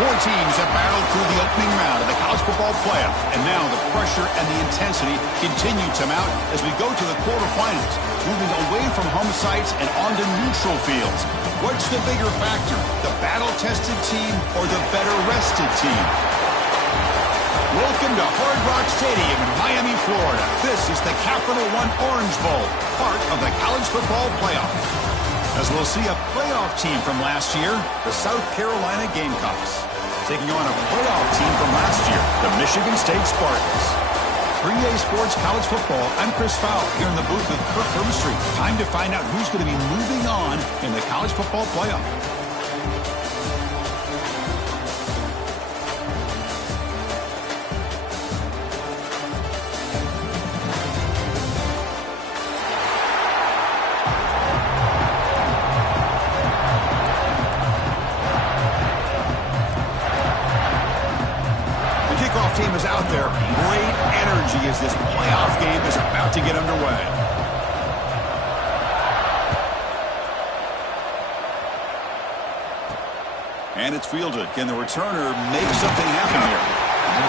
Four teams have battled through the opening round of the college football playoff, and now the pressure and the intensity continue to mount as we go to the quarterfinals, moving away from home sites and onto neutral fields. What's the bigger factor, the battle-tested team or the better-rested team? Welcome to Hard Rock Stadium in Miami, Florida. This is the Capital One Orange Bowl, part of the college football playoff. As we'll see a playoff team from last year, the South Carolina Gamecocks, taking on a playoff team from last year, the Michigan State Spartans. 3A Sports College Football, I'm Chris Fowle, here in the booth with Kirk Herbstreit. Time to find out who's going to be moving on in the college football playoff. Team is out there. Great energy as this playoff game is about to get underway. And it's fielded. Can the returner make something happen here?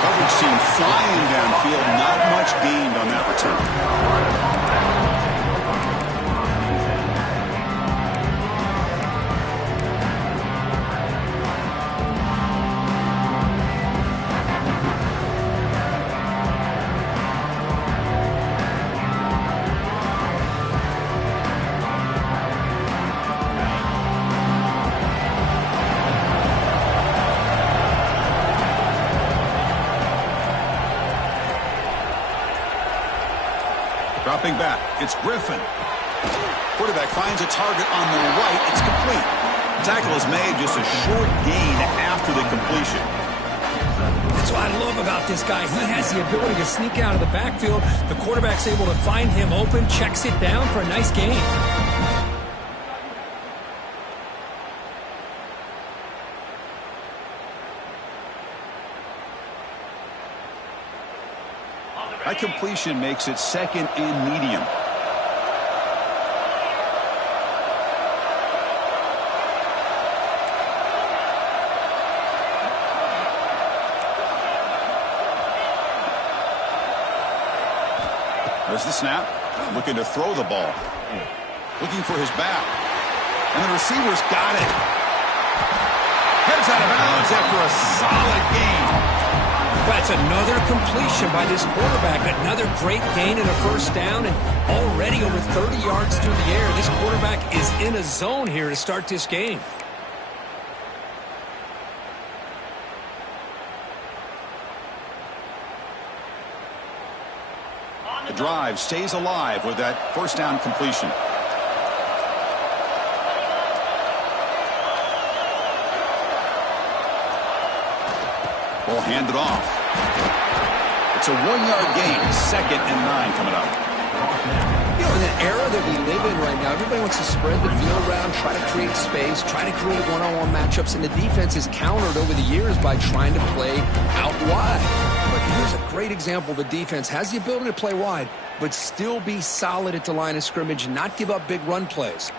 Coverage team flying downfield. Not much gained on that return. Dropping back, it's Griffin. Quarterback finds a target on the right. It's complete. Tackle is made, just a short gain after the completion. That's what I love about this guy. He has the ability to sneak out of the backfield. The quarterback's able to find him open, checks it down for a nice gain. That completion makes it second and medium. There's the snap. Looking to throw the ball. Looking for his back. And the receiver's got it. Heads out of bounds after a solid gain. That's another completion by this quarterback. Another great gain and a first down, and already over 30 yards through the air. This quarterback is in a zone here to start this game. The drive stays alive with that first down completion. Ball handed off. It's a 1-yard gain. 2nd and 9 coming up. You know, in the era that we live in right now, everybody wants to spread the field around, try to create space, try to create one-on-one matchups, and the defense is countered over the years by trying to play out wide. But here's a great example. The defense has the ability to play wide, but still be solid at the line of scrimmage, not give up big run plays.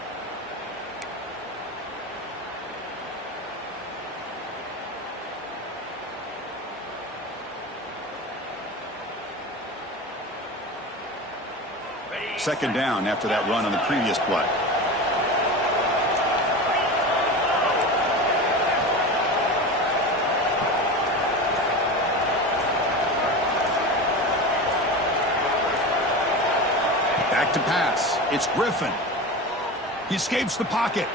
Second down after that run on the previous play. Back to pass. It's Griffin. He escapes the pocket.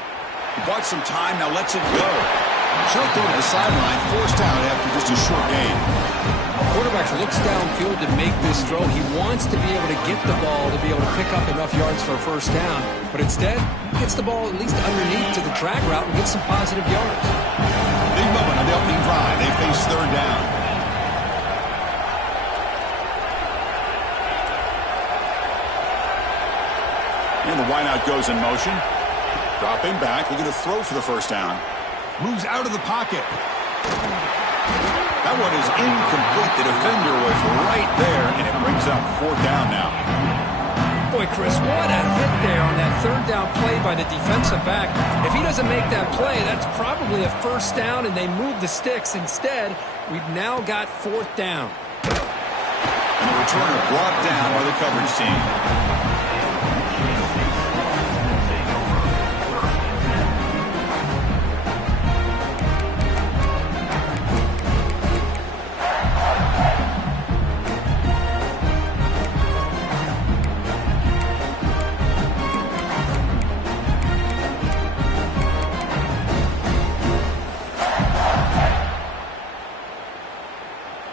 He bought some time, now lets it go. Choked over the sideline, forced out after just a short gain. Quarterback looks downfield to make this throw. He wants to be able to get the ball to be able to pick up enough yards for a first down. But instead, he gets the ball at least underneath to the drag route and gets some positive yards. Big moment on the opening drive. They face third down. And the wideout goes in motion. Dropping back, looking to throw for the first down. Moves out of the pocket. That one is incomplete. The defender was right there, and it brings up 4th down now. Boy, Chris, what a hit there on that third down play by the defensive back. If he doesn't make that play, that's probably a first down, and they move the sticks. Instead, we've now got fourth down. And the returner brought down by the coverage team.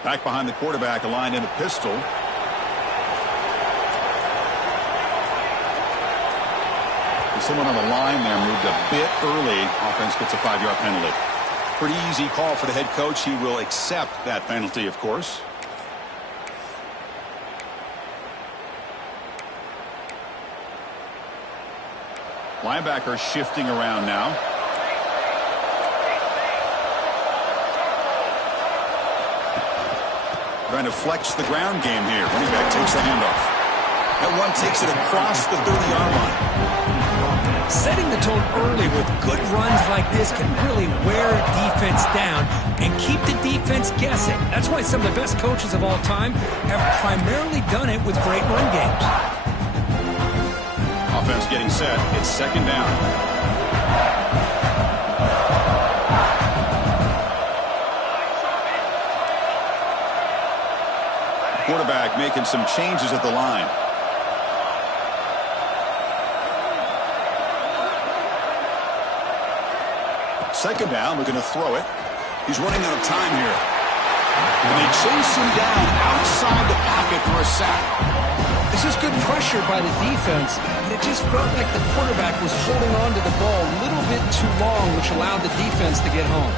Back behind the quarterback, aligned in a pistol. And someone on the line there moved a bit early. Offense gets a 5-yard penalty. Pretty easy call for the head coach. He will accept that penalty, of course. Linebacker shifting around now. Trying to flex the ground game here. Running back takes the handoff. That one takes it across the 30-yard line. Setting the tone early with good runs like this can really wear a defense down and keep the defense guessing. That's why some of the best coaches of all time have primarily done it with great run games. Offense getting set. It's second down. Quarterback making some changes at the line. Second down, we're going to throw it. He's running out of time here. And they chase him down outside the pocket for a sack. This is good pressure by the defense. It just felt like the quarterback was holding on to the ball a little bit too long, which allowed the defense to get home.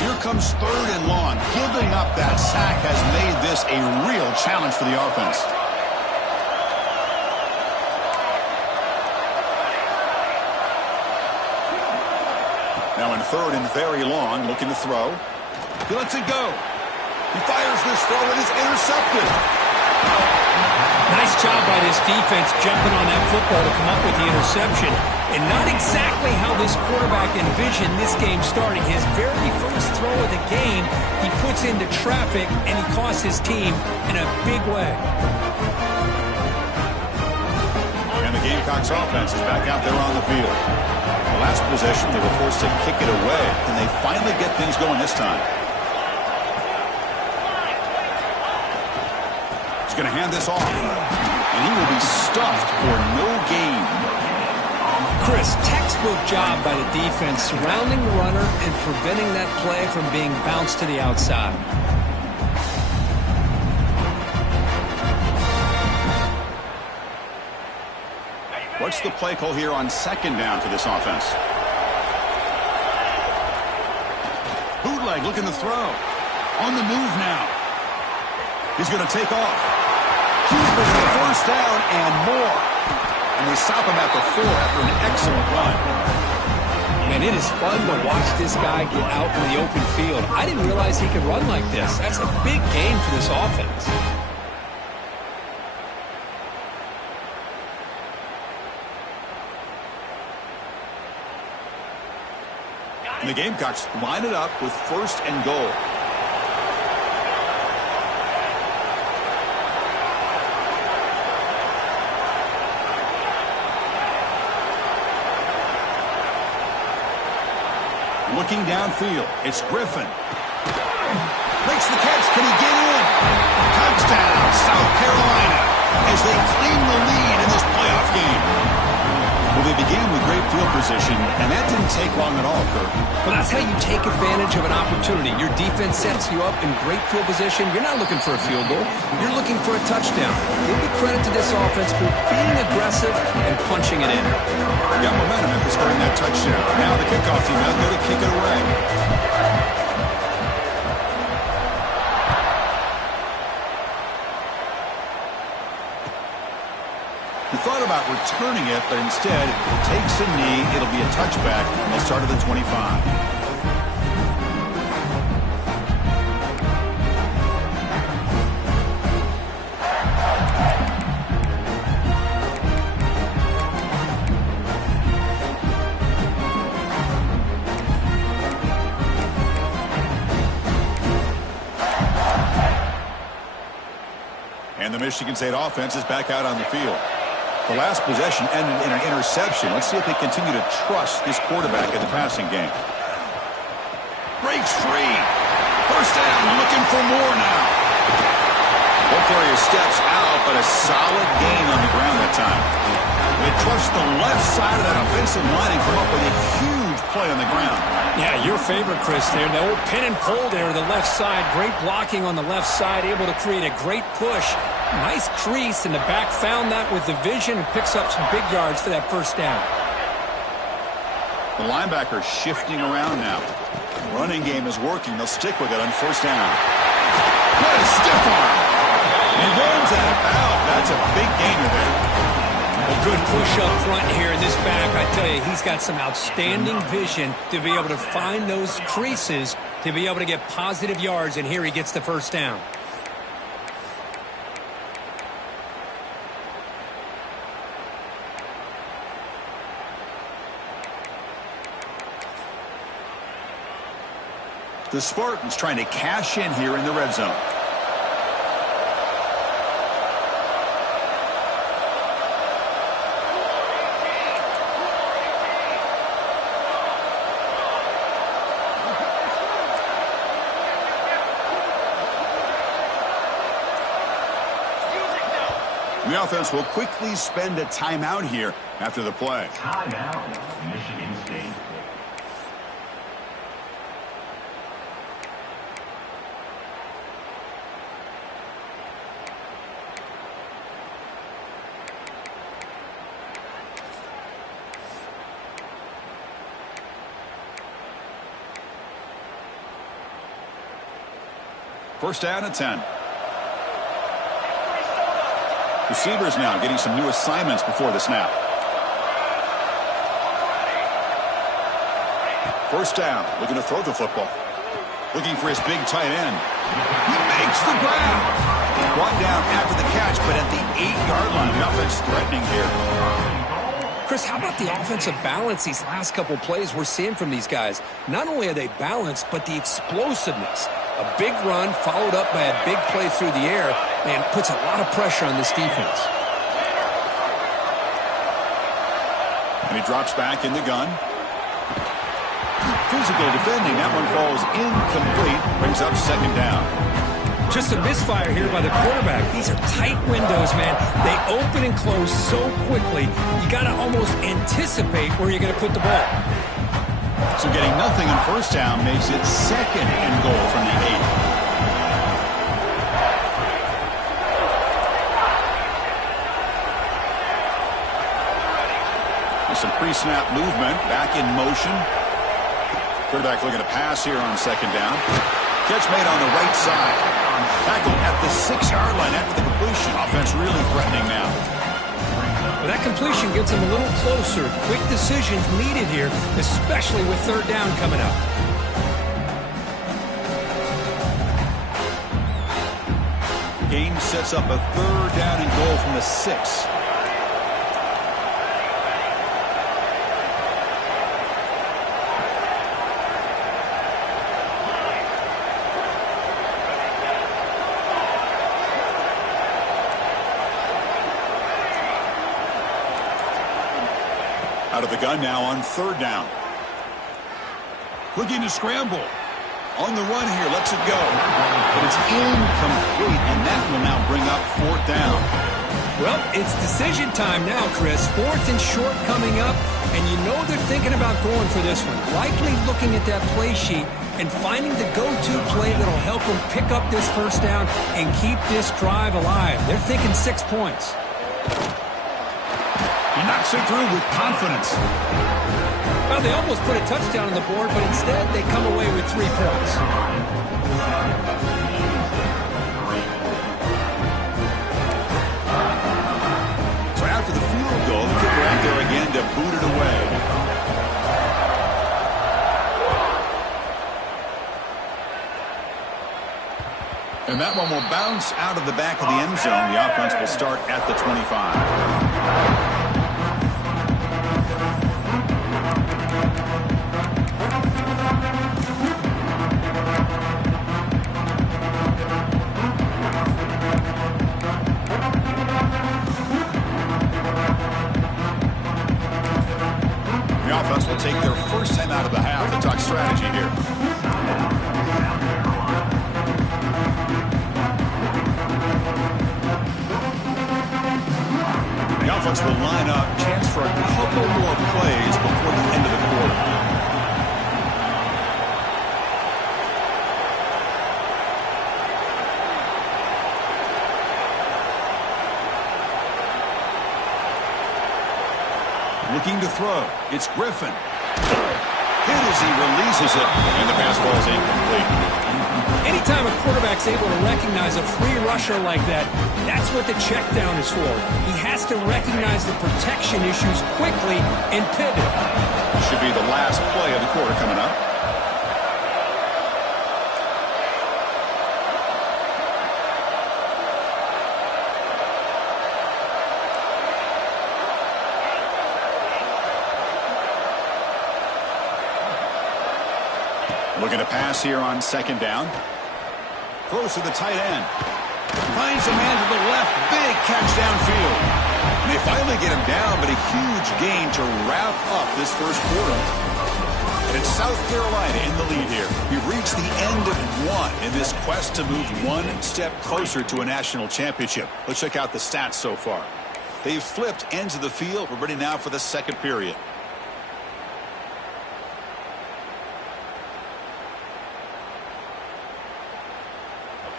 Here comes third and long. Giving up that sack has made this a real challenge for the offense. Now in third and very long, looking to throw. He lets it go. He fires this throw and it's intercepted. Nice job by this defense jumping on that football to come up with the interception. And not exactly how this quarterback envisioned this game starting. His very first throw of the game, he puts into traffic, and he costs his team in a big way. And the Gamecocks offense is back out there on the field. The last possession, they were forced to kick it away. Can they finally get things going this time? He's going to hand this off. And he will be stuffed for no gain. Chris, textbook job by the defense surrounding the runner and preventing that play from being bounced to the outside. What's the play call here on second down for this offense? Bootleg looking to throw. On the move now. He's going to take off. Cooper for the first down and more. And they stop him at the 4 after an excellent run. Man, it is fun to watch this guy get out in the open field. I didn't realize he could run like this. That's a big game for this offense. And the Gamecocks line it up with first and goal. Looking downfield, it's Griffin. Makes the catch. Can he get in? Touchdown, South Carolina, as they claim the lead in this playoff game. Well, they began with great field position, and that didn't take long at all, Kirk. Well, that's how you take advantage of an opportunity. Your defense sets you up in great field position. You're not looking for a field goal. You're looking for a touchdown. Give the credit to this offense for being aggressive and punching it in. Got momentum after scoring that touchdown. Now the kickoff team out there to kick it away. He thought about returning it, but instead takes a knee. It'll be a touchback. They'll start at the 25. the Michigan State offense is back out on the field. The last possession ended in an interception. Let's see if they continue to trust this quarterback in the passing game. Breaks free. First down, looking for more now. Ball carrier steps out, but a solid gain on the ground that time. They trust the left side of that offensive line and come up with a huge play on the ground. Yeah, your favorite, Chris, there. The old pin and pull there to the left side. Great blocking on the left side, able to create a great push. Nice crease, and the back found that with the vision and picks up some big yards for that first down. The linebacker shifting around now. Running game is working. They'll stick with it on first down. What a stiff arm. He runs out of bounds. That's a big gainer there. A good push up front here in this back. I tell you, he's got some outstanding vision to be able to find those creases, to be able to get positive yards, and here he gets the first down. The Spartans trying to cash in here in the red zone. The offense will quickly spend a timeout here after the play. Timeout, Michigan State. First down and 10. Receivers now getting some new assignments before the snap. First down, looking to throw the football. Looking for his big tight end. He makes the grab. Brought down after the catch, but at the 8-yard line. The offense threatening here. Chris, how about the offensive balance these last couple plays we're seeing from these guys? Not only are they balanced, but the explosiveness. A big run followed up by a big play through the air, and puts a lot of pressure on this defense. And he drops back in the gun. Physical defending. That one falls incomplete. Brings up second down. Just a misfire here by the quarterback. These are tight windows, man. They open and close so quickly, you got to almost anticipate where you're going to put the ball. So getting nothing on first down makes it second and goal from the 8. With some pre-snap movement, back in motion. Quarterback looking to pass here on second down. Catch made on the right side. Tackled at the 6-yard line after the completion. Offense really threatening now. Well, that completion gets them a little closer. Quick decisions needed here, especially with third down coming up. Game sets up a third down and goal from the 6. Out of the gun now on third down. Looking to scramble. On the run here, lets it go. But it's incomplete, and that will now bring up fourth down. Well, it's decision time now, Chris. Fourth and short coming up, and you know they're thinking about going for this one. Likely looking at that play sheet and finding the go-to play that'll help them pick up this first down and keep this drive alive. They're thinking 6 points. He knocks it through with confidence. Well, they almost put a touchdown on the board, but instead they come away with 3 points. So after the field goal, the kicker out there again to boot it away. And that one will bounce out of the back of the end zone. The offense will start at the 25. their first time out of the half to talk strategy here. The offense will line up. Chance for a couple more plays before the end of the quarter. Looking to throw. It's Griffin. Hit as he releases it, and the pass ball is incomplete. Anytime a quarterback's able to recognize a free rusher like that, that's what the check down is for. He has to recognize the protection issues quickly and pivot. Should be the last play of the quarter coming up. Looking to pass here on second down. Throws to the tight end. Finds a man to the left. Big catch downfield. And they finally get him down, but a huge gain to wrap up this first quarter. And it's South Carolina in the lead here. We've reached the end of one in this quest to move one step closer to a national championship. Let's check out the stats so far. They've flipped ends of the field. We're ready now for the second period.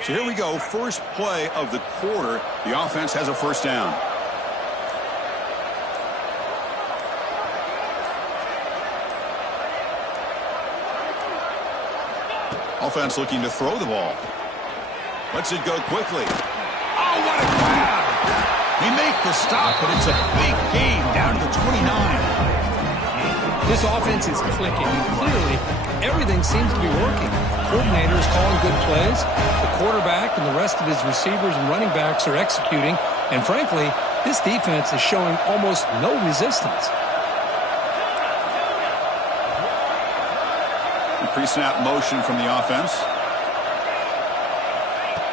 So here we go, first play of the quarter. The offense has a first down. Offense looking to throw the ball. Lets it go quickly. Oh, what a grab! He makes the stop, but it's a big gain down to the 29. This offense is clicking, and clearly everything seems to be working. The coordinator is calling good plays. The quarterback and the rest of his receivers and running backs are executing. And frankly, this defense is showing almost no resistance. Pre-snap motion from the offense.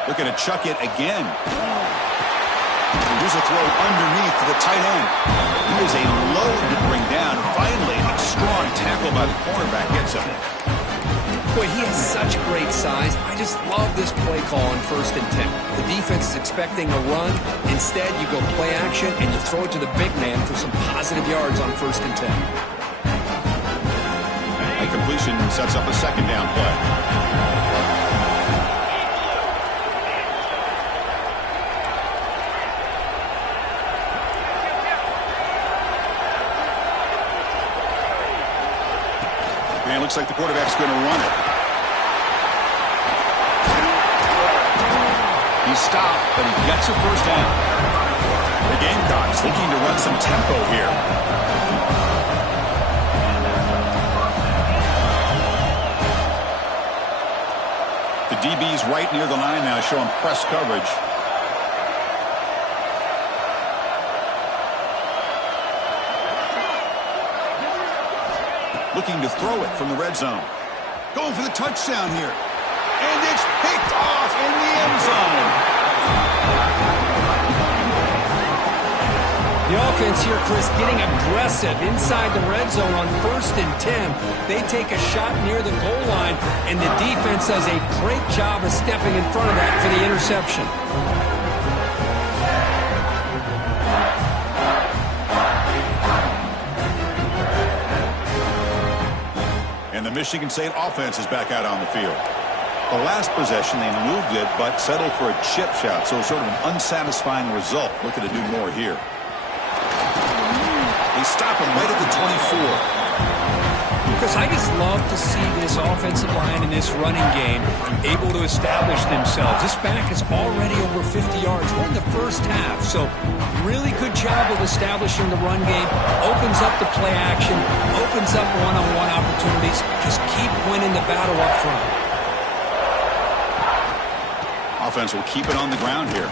Looking to chuck it again. Here's a throw underneath to the tight end. He is a load to bring down. Finally, a strong tackle by the cornerback gets him. Boy, he has such great size. I just love this play call on 1st and 10. The defense is expecting a run. Instead, you go play action, and you throw it to the big man for some positive yards on 1st and 10. A completion sets up a second down play. And it looks like the quarterback's going to run it. He stopped, but he gets a first down. The Gamecocks looking to run some tempo here. The DB's right near the line now, showing press coverage. Looking to throw it from the red zone. Going for the touchdown here. And it's picked off in the end zone. The offense here, Chris, getting aggressive inside the red zone on 1st and 10. They take a shot near the goal line, and the defense does a great job of stepping in front of that for the interception. And the Michigan State offense is back out on the field. The last possession, they moved it, but settled for a chip shot, so sort of an unsatisfying result. Looking to do more here. They stop him right at the 24. Chris, I just love to see this offensive line in this running game able to establish themselves. This back is already over 50 yards. We're in the first half, so really good job of establishing the run game. Opens up the play action, opens up one-on-one opportunities. Just keep winning the battle up front. Offense will keep it on the ground here.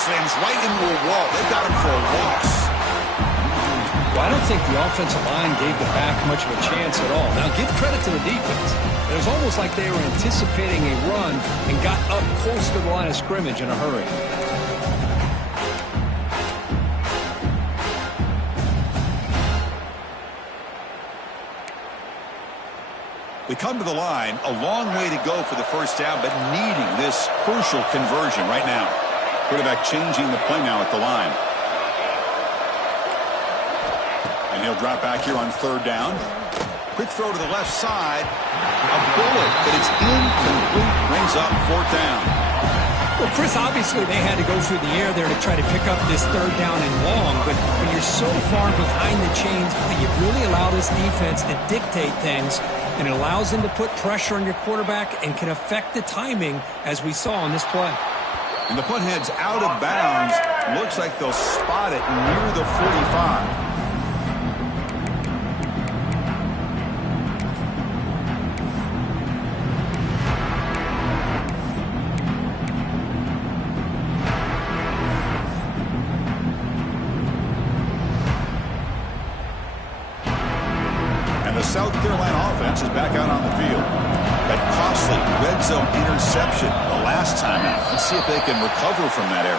Slams right into a wall. They've got him for a loss. Well, I don't think the offensive line gave the back much of a chance at all. Now, give credit to the defense. It was almost like they were anticipating a run and got up close to the line of scrimmage in a hurry. We come to the line, a long way to go for the first down, but needing this crucial conversion right now. Quarterback changing the play now at the line. And he'll drop back here on third down. Quick throw to the left side. A bullet, but it's incomplete. Brings up fourth down. Well, Chris, obviously they had to go through the air there to try to pick up this third down and long, but when you're so far behind the chains, you really allow this defense to dictate things, and it allows them to put pressure on your quarterback and can affect the timing, as we saw on this play. And the punt heads out of bounds. Looks like they'll spot it near the 45. South Carolina offense is back out on the field. That costly red zone interception the last time out. Let's see if they can recover from that error.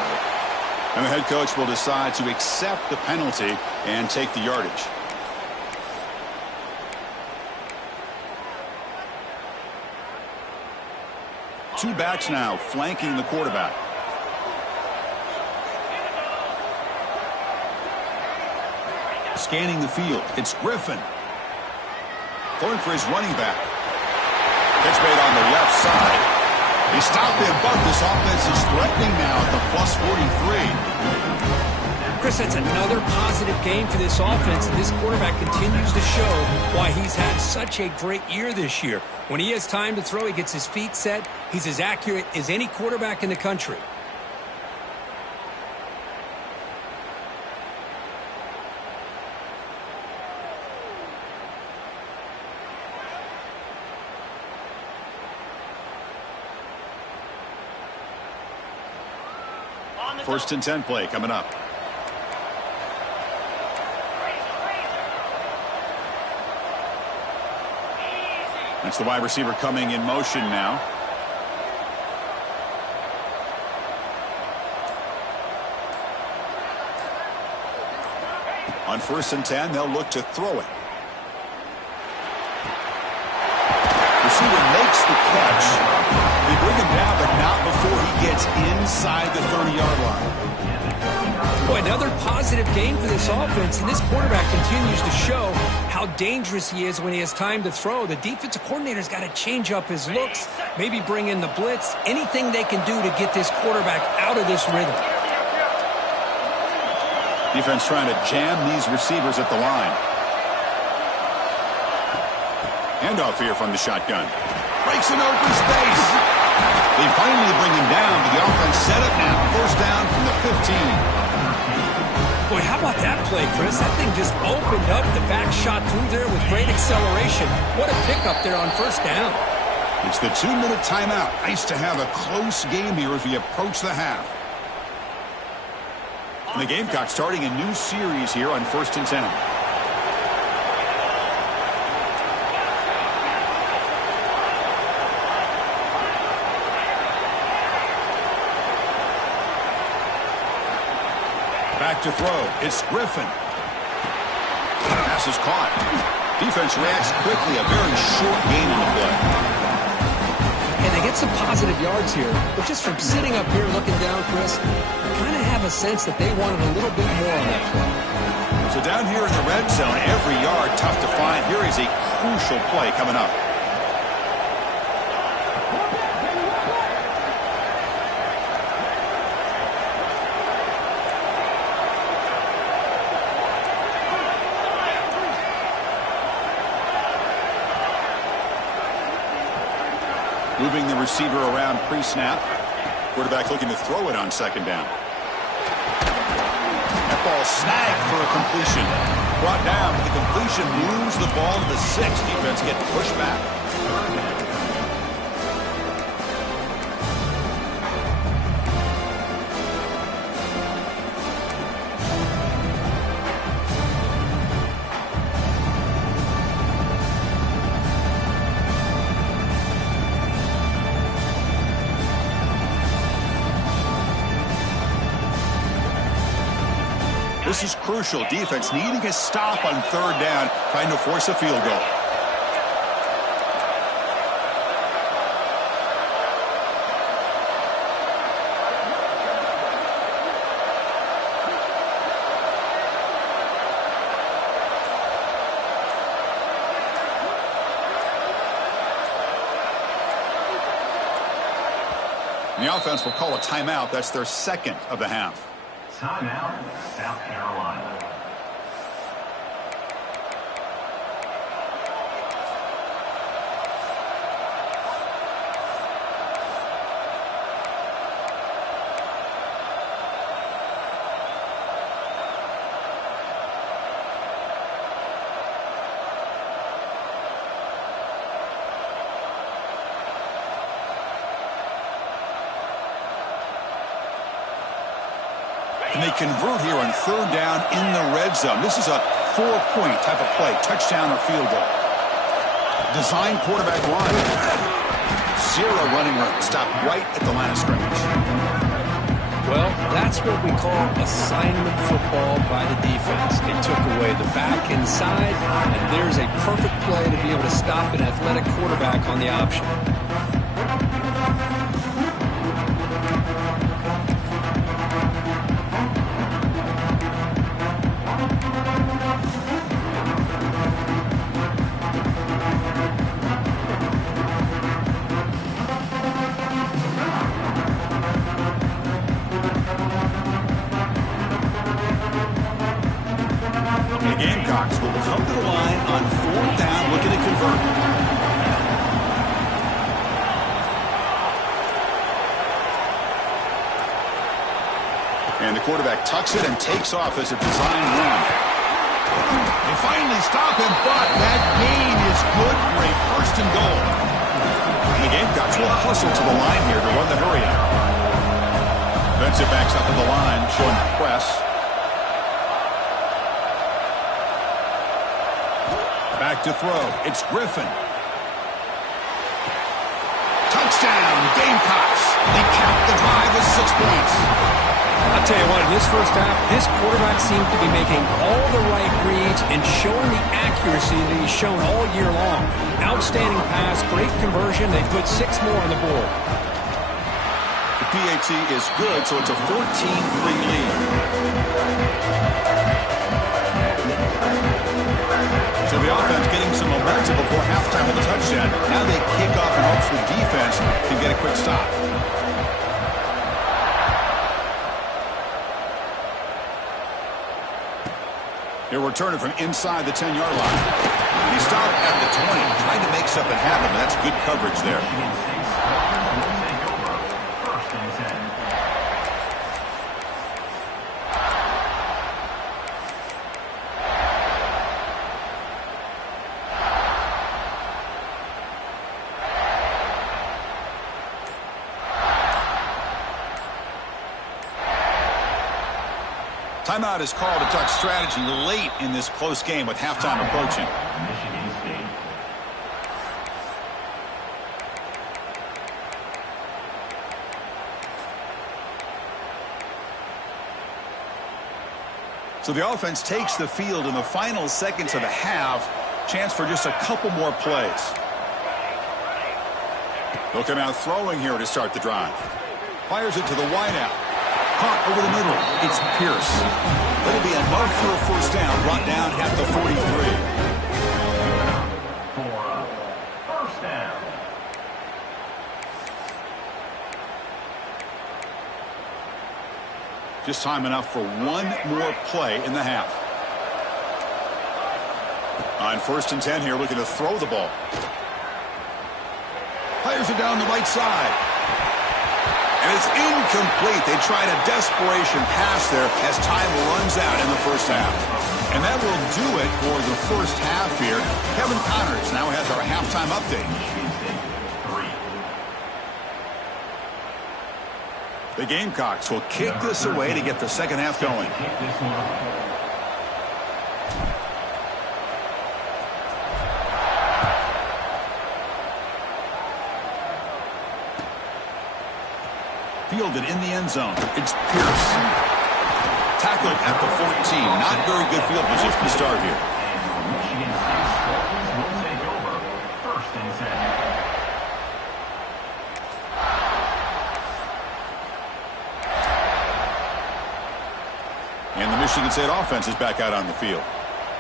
And the head coach will decide to accept the penalty and take the yardage. Two backs now flanking the quarterback. Scanning the field. It's Griffin. Going for his running back. Pitch made on the left side. He stopped him, but this offense is threatening now at the plus 43. Chris, that's another positive game for this offense. This quarterback continues to show why he's had such a great year this year. When he has time to throw, he gets his feet set. He's as accurate as any quarterback in the country. First and 10 play coming up. That's the wide receiver coming in motion now. On first and 10, they'll look to throw it. Receiver makes the catch. They bring him down, but not before he gets inside the 30-yard line. Boy, another positive game for this offense, and this quarterback continues to show how dangerous he is when he has time to throw. The defensive coordinator's got to change up his looks, maybe bring in the blitz, anything they can do to get this quarterback out of this rhythm. Defense trying to jam these receivers at the line. Handoff here from the shotgun. Breaks an open space. They finally bring him down, but the offense set up now. First down from the 15. Boy, how about that play, Chris? That thing just opened up. The back shot through there with great acceleration. What a pickup there on first down. It's the 2-minute timeout. Nice to have a close game here as we approach the half. And the Gamecocks starting a new series here on first and 10. Back to throw. It's Griffin. Pass is caught. Defense reacts quickly. A very short gain on the play. And they get some positive yards here. But just from sitting up here looking down, Chris, I kind of have a sense that they wanted a little bit more on that play. So down here in the red zone, every yard tough to find. Here is a crucial play coming up. Moving the receiver around pre-snap. Quarterback looking to throw it on second down. That ball snagged for a completion. Brought down, but the completion moves the ball to the 6. Defense getting pushed back. This is crucial. Defense needing a stop on third down, trying to force a field goal. The offense will call a timeout. That's their second of the half. Timeout, South Carolina. And they convert here on third down in the red zone. This is a 4-point type of play, touchdown or field goal. Design quarterback run. Zero running room. Stop right at the line of scrimmage. Well, that's what we call assignment football by the defense. They took away the back inside, and there's a perfect play to be able to stop an athletic quarterback on the option. Gamecocks will come to the line on fourth down, looking to convert. And the quarterback tucks it and takes off as a design run. They finally stop him, but that gain is good for a first and goal. The Gamecocks will hustle to the line here to run the hurry out. Defensive backs up at the line, showing press. Back to throw. It's Griffin. Touchdown, Gamecocks. They cap the drive with 6 points. I'll tell you what, in this first half, this quarterback seems to be making all the right reads and showing the accuracy that he's shown all year long. Outstanding pass, great conversion. They put 6 more on the board. The PAT is good, so it's a 14-3 lead. So the offense getting some momentum before halftime with a touchdown. Now they kick off and hopes the defense can get a quick stop. He'll return it from inside the 10-yard line. He stopped at the 20, trying to make something happen. That's good coverage there. Timeout is called to Duck strategy late in this close game with halftime approaching. Michigan State. So the offense takes the field in the final seconds of the half. Chance for just a couple more plays. They'll come out throwing here to start the drive. Fires it to the wideout. Caught over the middle. It's Pierce. That'll be enough for a first down. Brought down at the 43. For a first down. Just time enough for one more play in the half. On 1st and 10 here, looking to throw the ball. Fires it down the right side. And it's incomplete. They tried a desperation pass there as time runs out in the first half. And that will do it for the first half here. Kevin Connors now has our halftime update. The Gamecocks will kick this away to get the second half going. Fielded in the end zone. It's Pierce. Tackled at the 14. Not very good field position to start here. Michigan State Spartans will take over. 1st and 10. And the Michigan State offense is back out on the field.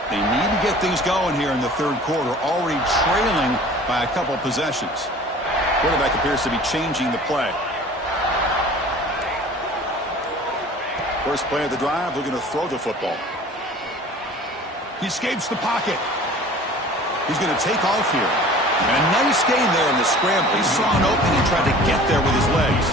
They need to get things going here in the third quarter, already trailing by a couple possessions. Quarterback appears to be changing the play. First play of the drive, looking to throw the football. He escapes the pocket. He's going to take off here. And a nice gain there in the scramble. He saw an opening and tried to get there with his legs.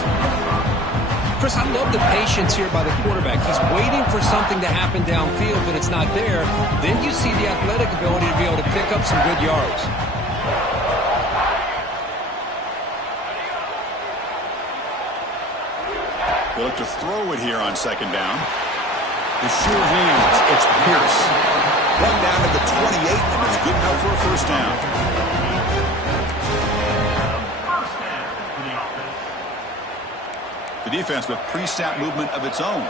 Chris, I love the patience here by the quarterback. He's waiting for something to happen downfield, but it's not there. Then you see the athletic ability to be able to pick up some good yards. They look to throw it here on second down. The sure hands. It's Pierce. One down at the 28, and it's good enough for a first down. The defense with pre-snap movement of its own.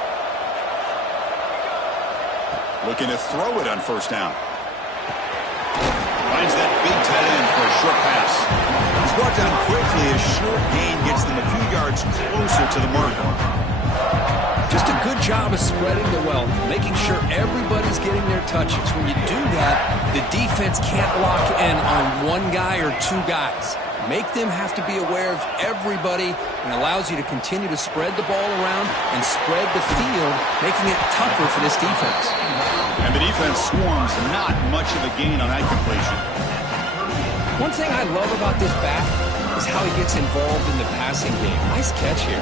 Looking to throw it on first down. Finds that big tight end for a short pass. He's brought down quickly. A short gain gets them a few yards closer to the marker. Just a good job of spreading the wealth, making sure everybody's getting their touches. When you do that, the defense can't lock in on one guy or two guys. Make them have to be aware of everybody, and allows you to continue to spread the ball around and spread the field, making it tougher for this defense. And the defense swarms, not much of a gain on that completion. One thing I love about this back is how he gets involved in the passing game. Nice catch here.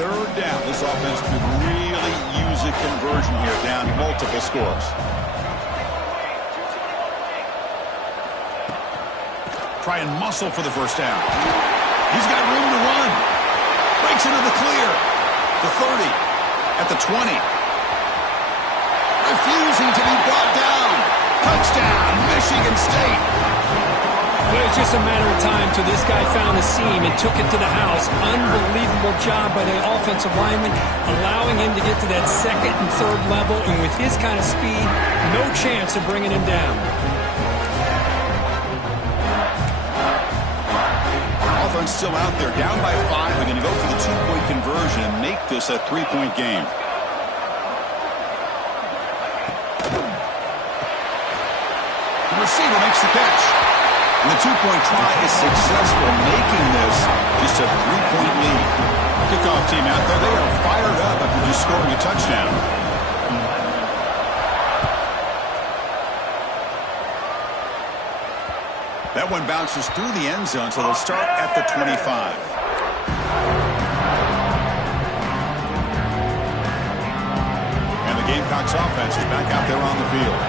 Third down. This offense could really use a conversion here, down multiple scores. Try and muscle for the first down. He's got room to run. Breaks into the clear. The 30. At the 20. Refusing to be brought down. Touchdown, Michigan State. Well, it was just a matter of time till this guy found the seam and took it to the house. Unbelievable job by the offensive lineman, allowing him to get to that second and third level, and with his kind of speed, no chance of bringing him down. Offense still out there, down by 5. They're going to go for the 2-point conversion and make this a 3-point game. The receiver makes the catch. And the 2-point try is successful, making this just a 3-point lead. Kickoff team out there, they are fired up after just scoring a touchdown. That one bounces through the end zone, so they'll start at the 25. And the Gamecocks offense is back out there on the field.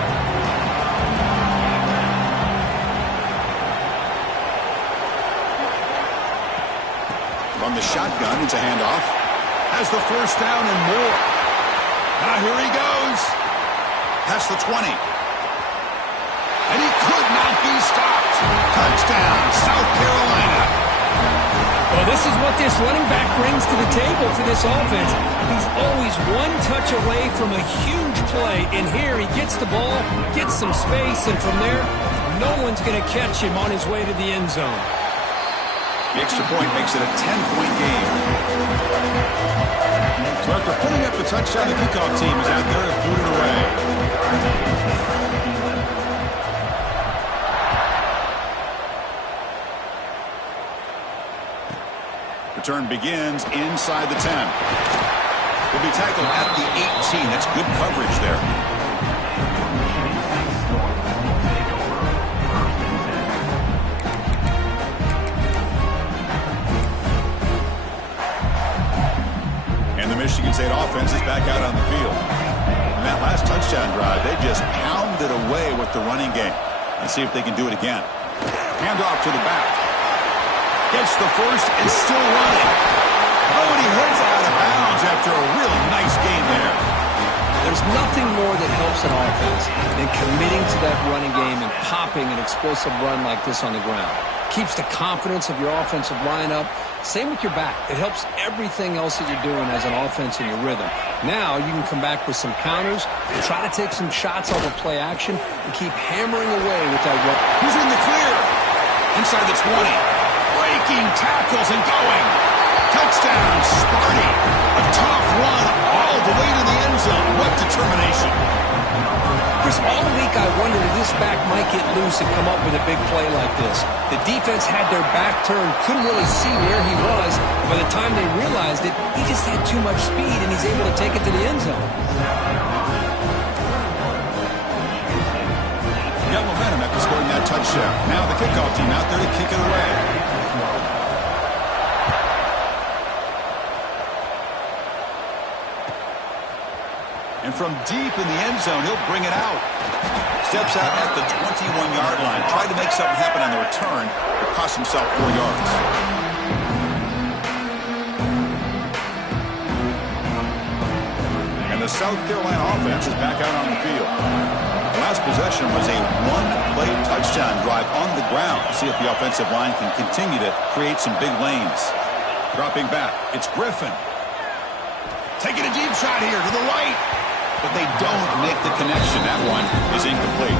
From the shotgun, it's a handoff. Has the first down and more. Now here he goes. Past the 20. And he could not be stopped. Touchdown, South Carolina. Well, this is what this running back brings to the table for this offense. He's always one touch away from a huge play. And here he gets the ball, gets some space, and from there, no one's going to catch him on his way to the end zone. The extra point makes it a 10-point game. So after putting up the touchdown, the kickoff team is out there to boot it away. Return begins inside the 10. Will be tackled at the 18. That's good coverage there. And the Michigan State offense is back out on the field. In that last touchdown drive, they just pounded away with the running game. Let's see if they can do it again. Handoff to the back. Gets the first and still running. Oh, and he heads out of bounds after a really nice game there. There's nothing more that helps an offense than committing to that running game and popping an explosive run like this on the ground. Keeps the confidence of your offensive lineup. Same with your back. It helps everything else that you're doing as an offense in your rhythm. Now you can come back with some counters and try to take some shots off of play action and keep hammering away with that run. He's in the clear. Inside the 20. Breaking tackles and going. Touchdown, Sparty. A tough run all the way to the end zone. What determination. Chris, all week I wondered if this back might get loose and come up with a big play like this. The defense had their back turned, couldn't really see where he was. By the time they realized it, he just had too much speed, and he's able to take it to the end zone. Got momentum after scoring that touchdown. Now the kickoff team out there to kick it away. And from deep in the end zone, he'll bring it out. Steps out at the 21-yard line. Tried to make something happen on the return, but cost himself 4 yards. And the South Carolina offense is back out on the field. The last possession was a one-play touchdown drive on the ground. See if the offensive line can continue to create some big lanes. Dropping back, it's Griffin. Taking a deep shot here to the right. But they don't make the connection. That one is incomplete.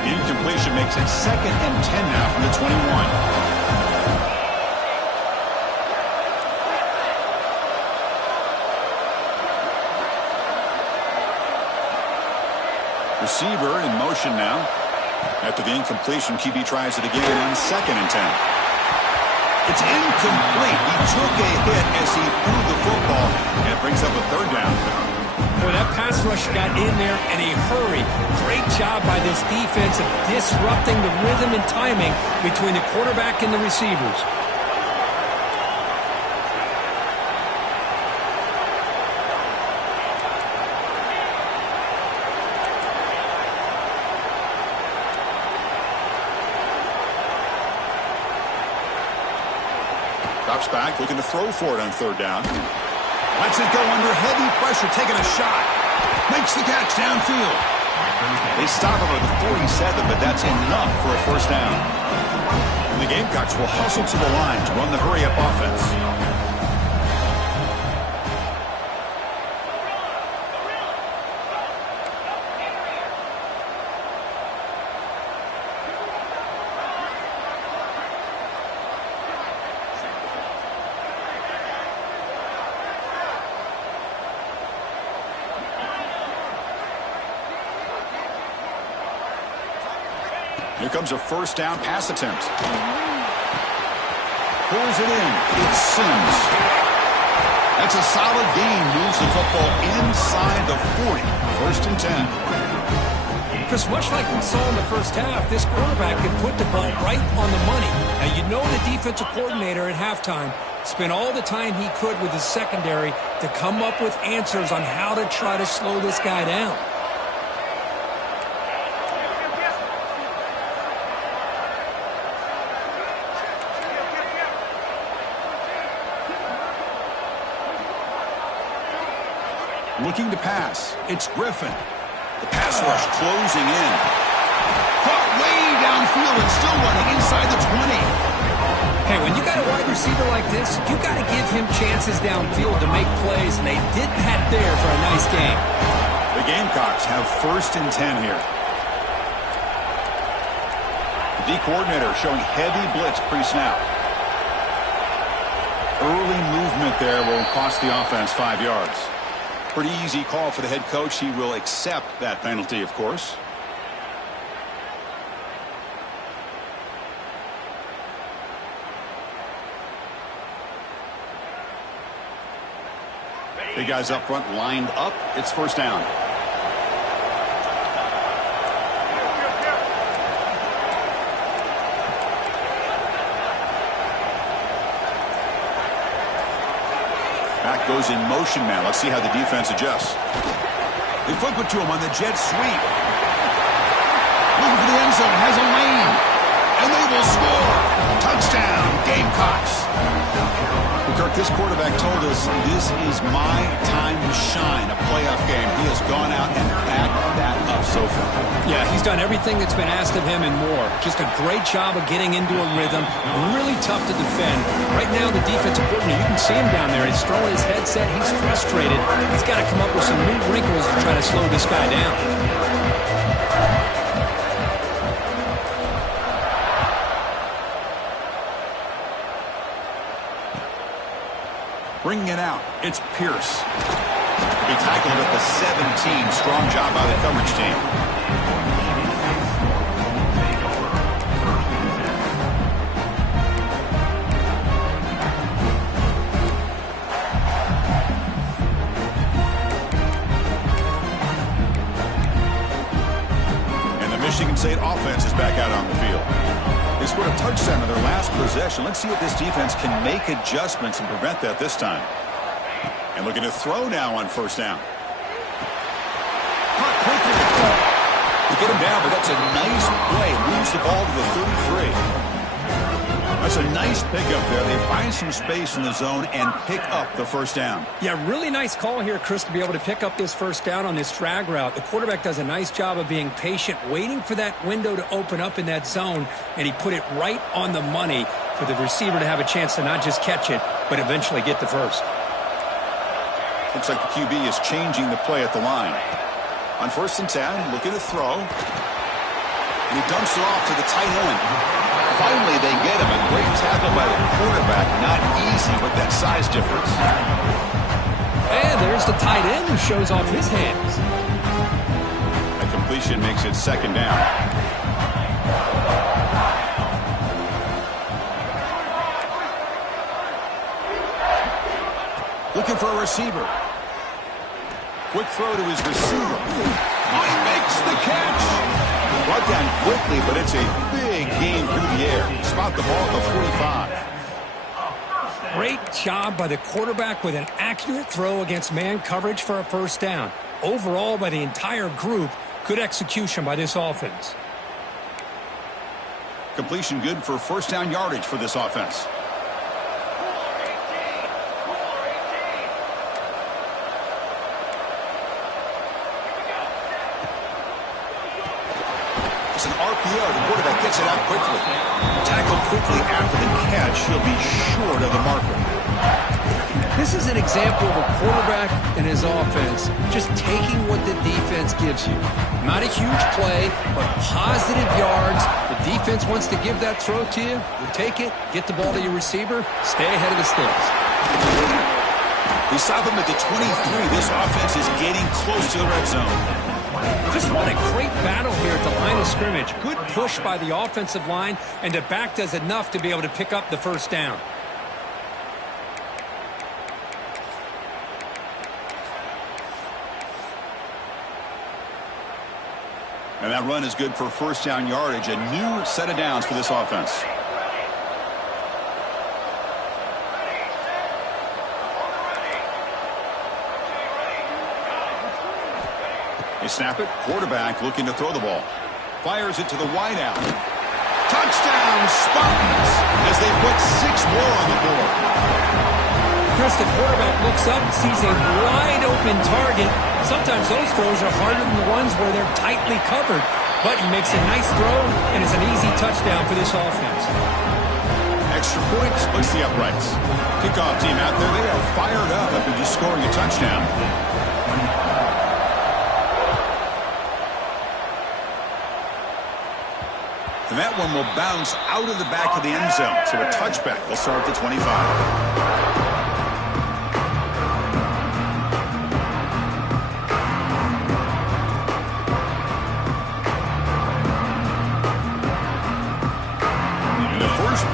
The incompletion makes it 2nd and 10 now from the 21. Receiver in motion now. After the incompletion, QB tries it again on 2nd and 10. It's incomplete. He took a hit as he threw the football, and it brings up a 3rd down. Boy, that pass rush got in there in a hurry. Great job by this defense of disrupting the rhythm and timing between the quarterback and the receivers. Drops back, looking to throw for it on 3rd down. Lets it go under heavy pressure, taking a shot. Makes the catch downfield. They stop him at the 47, but that's enough for a 1st down. And the Gamecocks will hustle to the line to run the hurry-up offense. Here comes a 1st down pass attempt. Pulls it in. It's Sims. That's a solid gain. Moves the football inside the 40. 1st and 10. Chris, much like we saw in the first half, this quarterback can put the ball right on the money. Now, you know the defensive coordinator at halftime spent all the time he could with his secondary to come up with answers on how to try to slow this guy down. Looking to pass. It's Griffin. The pass rush closing in. Caught way downfield and still running inside the 20. Hey, when you got a wide receiver like this, you got to give him chances downfield to make plays, and they did that there for a nice game. The Gamecocks have 1st and 10 here. The D coordinator showing heavy blitz pre-snap. Early movement there will cost the offense 5 yards. Pretty easy call for the head coach. He will accept that penalty, of course. Big guys up front lined up. It's 1st down. Back goes in motion now. Let's see how the defense adjusts. They flip it to him on the jet sweep. Looking for the end zone. Has a lane. And they will score. Touchdown, Gamecocks. Well, Kirk, Mark, this quarterback told us this is my time to shine, a playoff game. He has gone out and backed that up so far. Yeah, he's done everything that's been asked of him and more. Just a great job of getting into a rhythm. Really tough to defend. Right now, the defensive coordinator, you can see him down there. He's throwing his headset. He's frustrated. He's got to come up with some new wrinkles to try to slow this guy down. Bringing it out, it's Pierce. He tackled at the 17. Strong job by the coverage team. And the Michigan State offense is back out on the field. They scored a touchdown in their last possession. Let's see if this defense can make adjustments and prevent that this time. And looking to throw now on first down. Caught quickly. To get him down, but that's a nice play. Moves the ball to the 33. That's a nice pickup there. They find some space in the zone and pick up the first down. Yeah, really nice call here, Chris, to be able to pick up this first down on this drag route. The quarterback does a nice job of being patient, waiting for that window to open up in that zone, and he put it right on the money for the receiver to have a chance to not just catch it, but eventually get the first. Looks like the QB is changing the play at the line. On first and 10, looking to throw. And he dumps it off to the tight end. Finally, they get him. A great tackle by the quarterback. Not easy with that size difference. And there's the tight end who shows off his hands. A completion makes it second down. Looking for a receiver. Quick throw to his receiver. He makes the catch. Brought down quickly, but it's a big gain through the air. Spot the ball at the 45. Great job by the quarterback with an accurate throw against man coverage for a first down. Overall, by the entire group, good execution by this offense. Completion good for first down yardage for this offense. It's an RPO. The quarterback gets it out quickly. Tackled quickly after the catch. He'll be short of the marker. This is an example of a quarterback and his offense just taking what the defense gives you. Not a huge play, but positive yards. The defense wants to give that throw to you. You take it, get the ball to your receiver, stay ahead of the sticks. We stop him at the 23. This offense is getting close to the red zone. Just what a great battle here at the line of scrimmage. Good push by the offensive line, and the back does enough to be able to pick up the first down. And that run is good for first down yardage. A new set of downs for this offense. They snap it. Quarterback looking to throw the ball. Fires it to the wideout. Touchdown, Spartans, as they put 6 more on the board. Chris, the quarterback looks up and sees a wide-open target. Sometimes those throws are harder than the ones where they're tightly covered. But he makes a nice throw, and it's an easy touchdown for this offense. Extra point splits the uprights. Kickoff team out there, they are fired up after just scoring a touchdown. And that one will bounce out of the back of the end zone. So a touchback will start at the 25.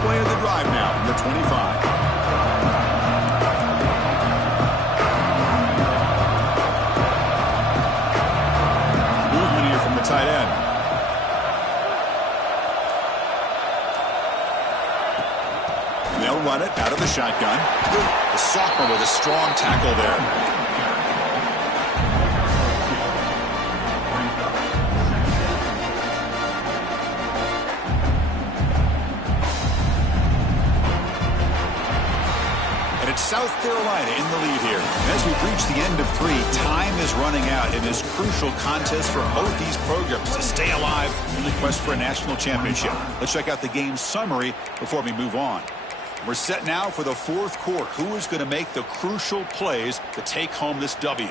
Play of the drive now from the 25. Movement here from the tight end. And they'll run it out of the shotgun. The sophomore with a strong tackle there. South Carolina in the lead here. As we've reached the end of 3, time is running out in this crucial contest for both these programs to stay alive in the quest for a national championship. Let's check out the game summary before we move on. We're set now for the 4th quarter. Who is going to make the crucial plays to take home this W?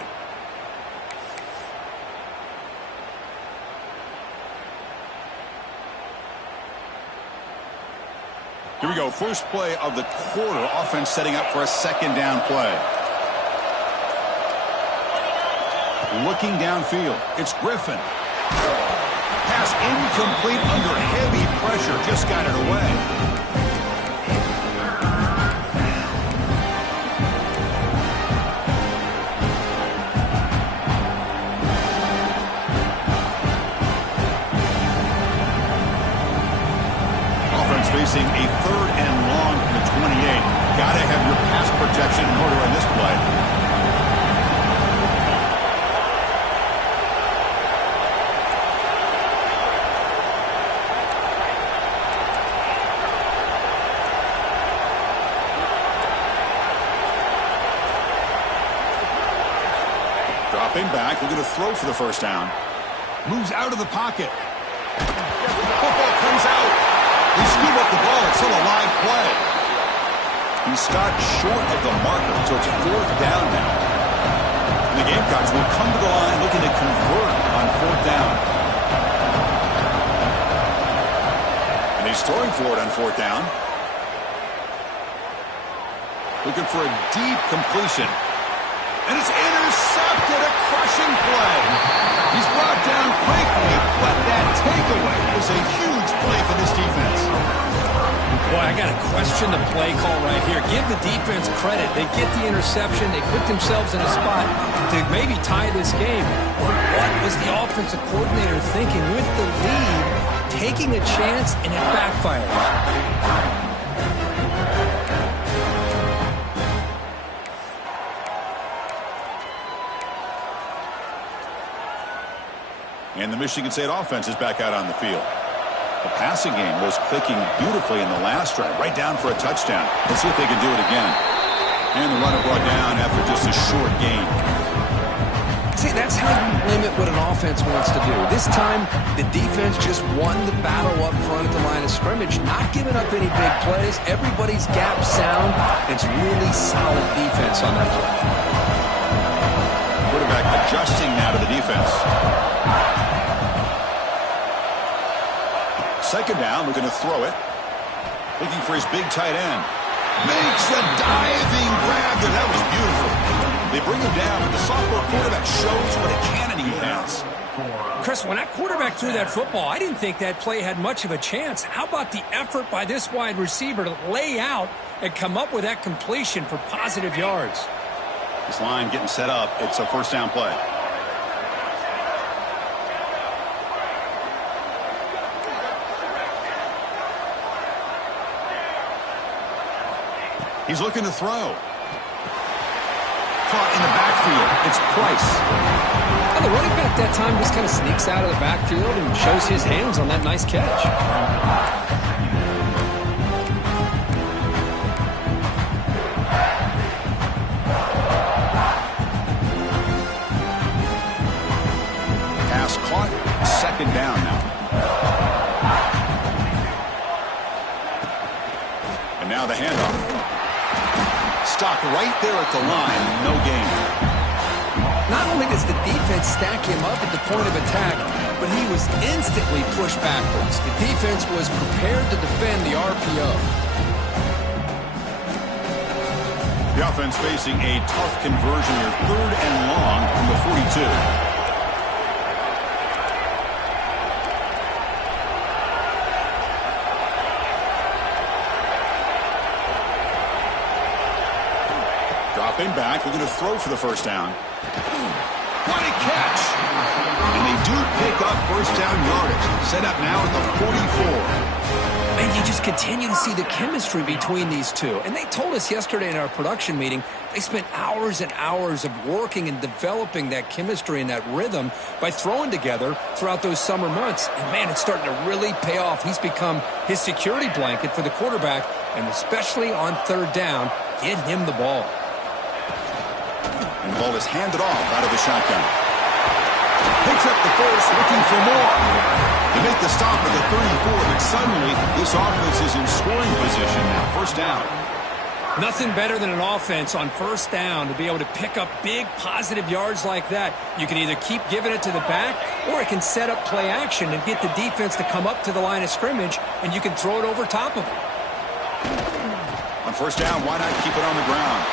Here we go. First play of the quarter. Offense setting up for a 2nd down play. Looking downfield. It's Griffin. Pass incomplete under heavy pressure. Just got it away. Facing a 3rd and long from the 28. Got to have your pass protection in order on this play. Dropping back, looking to throw for the 1st down. Moves out of the pocket. Football comes out. He scoop up the ball. It's still a live play. He stopped short of the marker, so it's 4th down now. And the Gamecocks will come to the line looking to convert on 4th down. And he's throwing for it on 4th down. Looking for a deep completion. And it's intercepted, a crushing play. He's brought down quickly, but that takeaway is a huge play for this defense. Boy, I got to question the play call right here. Give the defense credit. They get the interception. They put themselves in a spot to maybe tie this game. What was the offensive coordinator thinking with the lead, taking a chance, and it backfired? And the Michigan State offense is back out on the field. The passing game was clicking beautifully in the last drive, right down for a touchdown. Let's see if they can do it again. And the runner brought down after just a short gain. See, that's how you limit what an offense wants to do. This time, the defense just won the battle up front at the line of scrimmage, not giving up any big plays. Everybody's gap sound. It's really solid defense on that play. Quarterback adjusting now to the defense. 2nd down, we're going to throw it. Looking for his big tight end. Makes the diving grab there. That was beautiful. They bring him down, but the sophomore quarterback shows what a cannon he has. Chris, when that quarterback threw that football, I didn't think that play had much of a chance. How about the effort by this wide receiver to lay out and come up with that completion for positive yards? This line getting set up. It's a 1st down play. He's looking to throw. Caught in the backfield. It's Price. And the running back that time just kind of sneaks out of the backfield and shows his hands on that nice catch. Pass caught. 2nd down now. And now the handoff. Stopped right there at the line. No gain. Not only does the defense stack him up at the point of attack, but he was instantly pushed backwards. The defense was prepared to defend the RPO. The offense facing a tough conversion here. 3rd and long from the 42. Dropping back, we're going to throw for the 1st down. What a catch! And they do pick up 1st down yardage. Set up now at the 44. And you just continue to see the chemistry between these two. And they told us yesterday in our production meeting, they spent hours and hours of working and developing that chemistry and that rhythm by throwing together throughout those summer months. And, man, it's starting to really pay off. He's become his security blanket for the quarterback, and especially on 3rd down, get him the ball. And the ball is handed off out of the shotgun. Picks up the first, looking for more. They make the stop at the 34, but suddenly this offense is in scoring position now. First down. Nothing better than an offense on first down to be able to pick up big positive yards like that. You can either keep giving it to the back, or it can set up play action and get the defense to come up to the line of scrimmage, and you can throw it over top of them. On first down, why not keep it on the ground?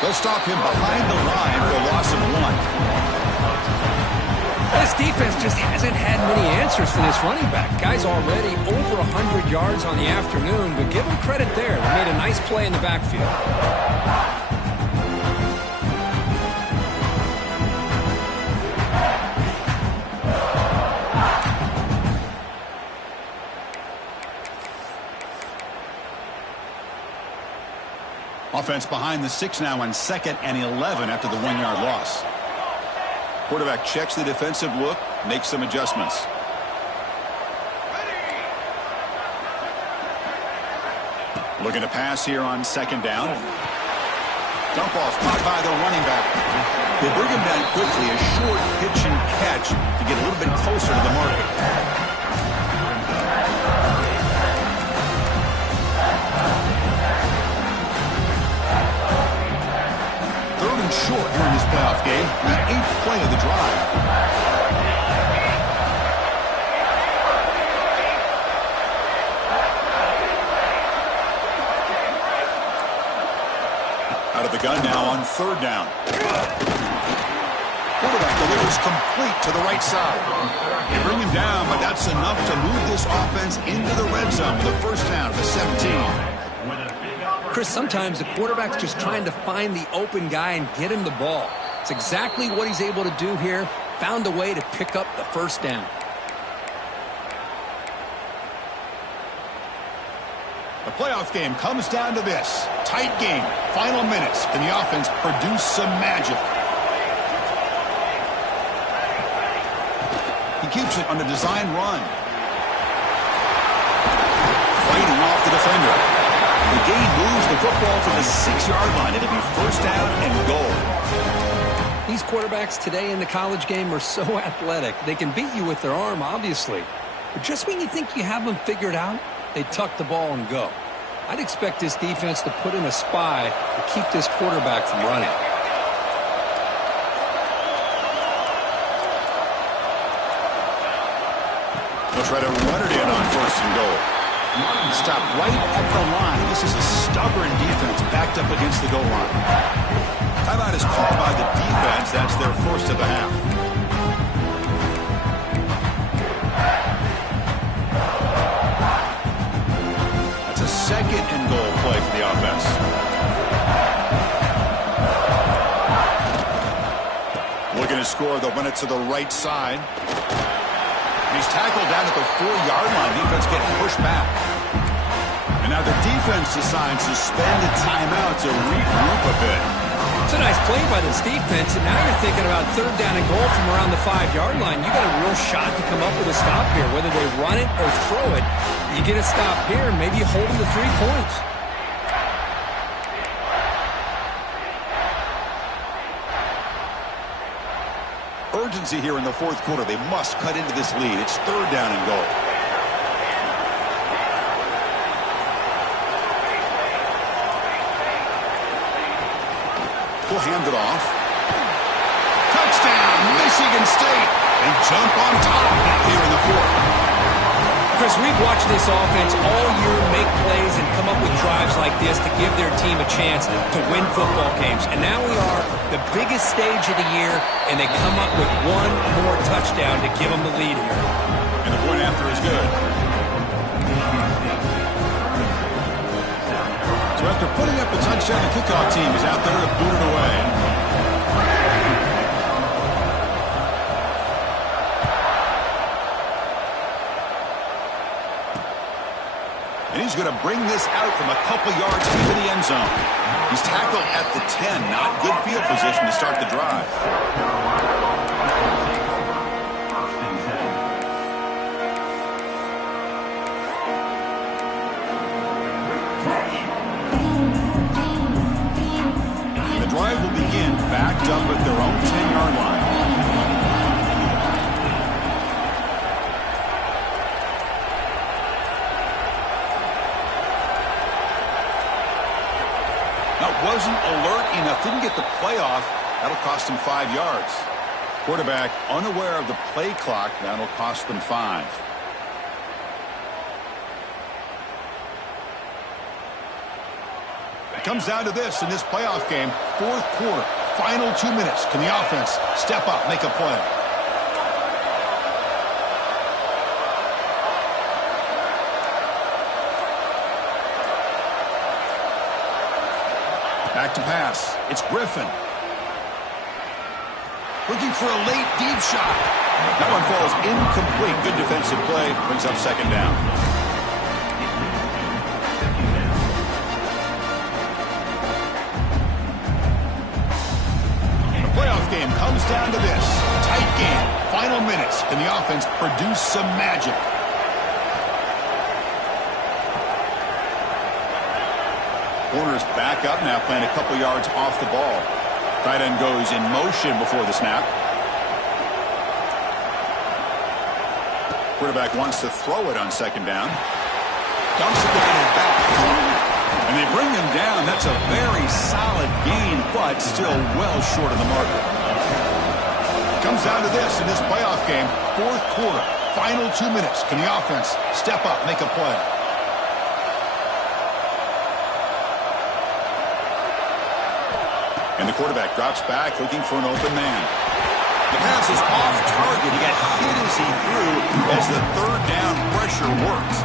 They'll stop him behind the line for a loss of 1. This defense just hasn't had many answers for this running back. Guy's already over 100 yards on the afternoon, but give him credit there. They made a nice play in the backfield. Offense behind the 6 now on 2nd and 11 after the 1-yard loss. Quarterback checks the defensive look, makes some adjustments. Looking to pass here on 2nd down. Dump off caught by the running back. They bring him down quickly, a short pitch and catch to get a little bit closer to the marker. Short during this playoff game, the 8th play of the drive. Out of the gun now on 3rd down. Quarterback delivers complete to the right side. They bring him down, but that's enough to move this offense into the red zone with a first down at the 17. Chris, sometimes the quarterback's just trying to find the open guy and get him the ball. It's exactly what he's able to do here. Found a way to pick up the first down. The playoff game comes down to this. Tight game. Final minutes. Can the offense produce some magic? He keeps it on a design run. Fighting off the defender. The gain moves the football to the 6-yard line. It'll be first down and goal. These quarterbacks today in the college game are so athletic. They can beat you with their arm, obviously. But just when you think you have them figured out, they tuck the ball and go. I'd expect this defense to put in a spy to keep this quarterback from running. They'll try to run it in on first and goal. Stop right at the line. This is a stubborn defense backed up against the goal line. Timeout is called by the defense. That's their first of the half. That's a 2nd and goal play for the offense. Looking to score. They'll run it to the right side. He's tackled down at the 4-yard line. Defense getting pushed back. And now the defense decides to spend a timeout to regroup a bit. It's a nice play by this defense, and now you're thinking about 3rd down and goal from around the 5-yard line. You got a real shot to come up with a stop here. Whether they run it or throw it, you get a stop here, and maybe you hold them to 3 points. Urgency here in the 4th quarter. They must cut into this lead. It's 3rd down and goal. We'll hand it off. Touchdown, Michigan State. They jump on top here in the 4th. Chris, we've watched this offense all year make plays and come up with drives like this to give their team a chance to win football games. And now we are the biggest stage of the year, and they come up with one more touchdown to give them the lead here. And the point after is good. So after putting up a touchdown, the kickoff team is out there to boot it away. And he's going to bring this out from a couple yards into the end zone. He's tackled at the 10. Not good field position to start the drive. The drive will begin back picked up at their own 10-yard line. That wasn't alert enough. Didn't get the play off. That'll cost him 5 yards. Quarterback unaware of the play clock. That'll cost them 5. It comes down to this in this playoff game. Fourth quarter, final 2 minutes. Can the offense step up, make a play? Back to pass. It's Griffin. Looking for a late deep shot. That one falls incomplete. Good defensive play. Brings up second down. The playoff game comes down to this. Tight game. Final minutes. Can the offense produce some magic? Corners back up now, playing a couple yards off the ball. Tight end goes in motion before the snap. Quarterback wants to throw it on second down. Dumps it down and back. And they bring him down. That's a very solid gain, but still well short of the marker. Comes down to this in this playoff game. Fourth quarter, final 2 minutes. Can the offense step up, make a play? And the quarterback drops back, looking for an open man. The pass is off target. He got hit as he threw as the third down pressure works.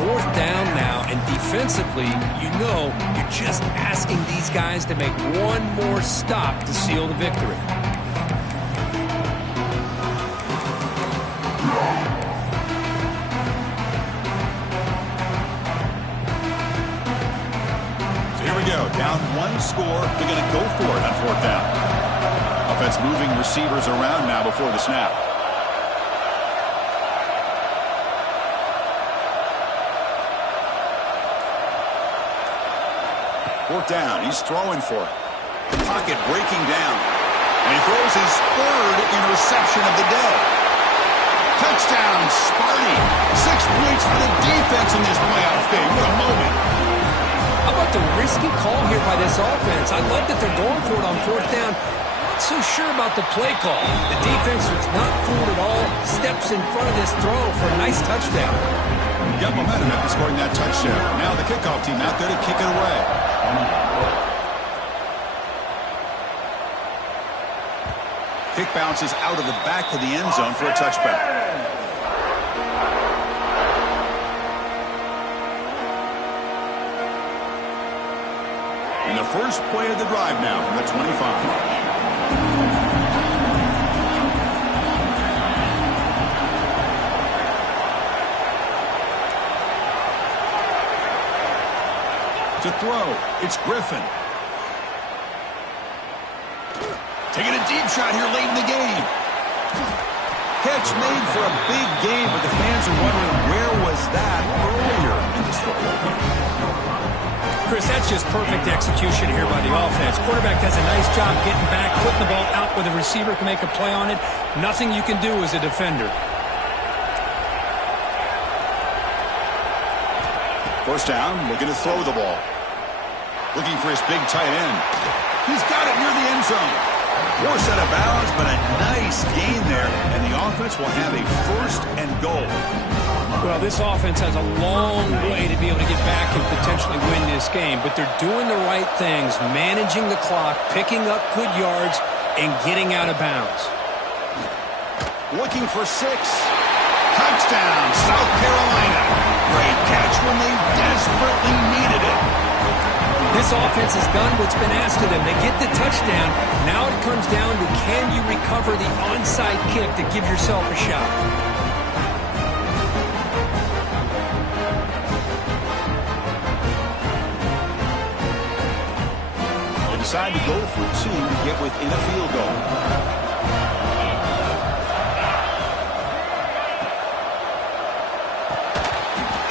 Fourth down now, and defensively, you know you're just asking these guys to make one more stop to seal the victory. Down one score. They're going to go for it on fourth down. Offense moving receivers around now before the snap. Fourth down. He's throwing for it. Pocket breaking down. And he throws his third interception of the day. Touchdown, Sparty. 6 points for the defense in this playoff game. What a moment. How about the risky call here by this offense? I love that they're going for it on fourth down. Not so sure about the play call. The defense was not fooled at all. Steps in front of this throw for a nice touchdown. Got momentum after scoring that touchdown. Now the kickoff team out there to kick it away. Kick bounces out of the back of the end zone for a touchback. And the first play of the drive now from the 25. To throw, it's Griffin. Taking a deep shot here late in the game. Catch made for a big game, but the fans are wondering where was that earlier in this football game. Chris, that's just perfect execution here by the offense. Quarterback does a nice job getting back, putting the ball out where the receiver can make a play on it. Nothing you can do as a defender. First down, looking to throw the ball. Looking for his big tight end. He's got it near the end zone. Forced out of bounds, but a nice gain there, and the offense will have a first and goal. Well, this offense has a long way to be able to get back and potentially win this game, but they're doing the right things, managing the clock, picking up good yards, and getting out of bounds. Looking for 6. Touchdown, South Carolina. Great catch when they desperately needed it. This offense has done what's been asked of them. They get the touchdown. Now it comes down to can you recover the onside kick to give yourself a shot. Decide to go for 2 to get within a field goal.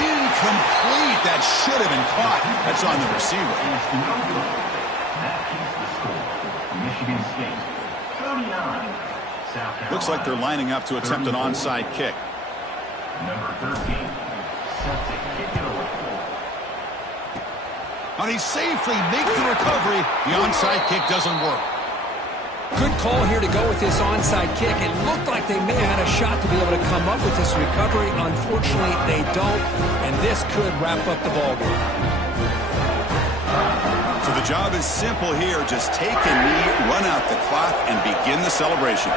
Incomplete. That should have been caught. That's on the receiver. that keeps the score. Michigan State, 39. South Carolina. Looks like they're lining up to attempt an onside kick. Number 13, set to kick it away. And he safely makes the recovery. The onside kick doesn't work. Good call here to go with this onside kick. It looked like they may have had a shot to be able to come up with this recovery. Unfortunately, they don't, and this could wrap up the ball game. So the job is simple here. Just take a knee, run out the clock, and begin the celebration.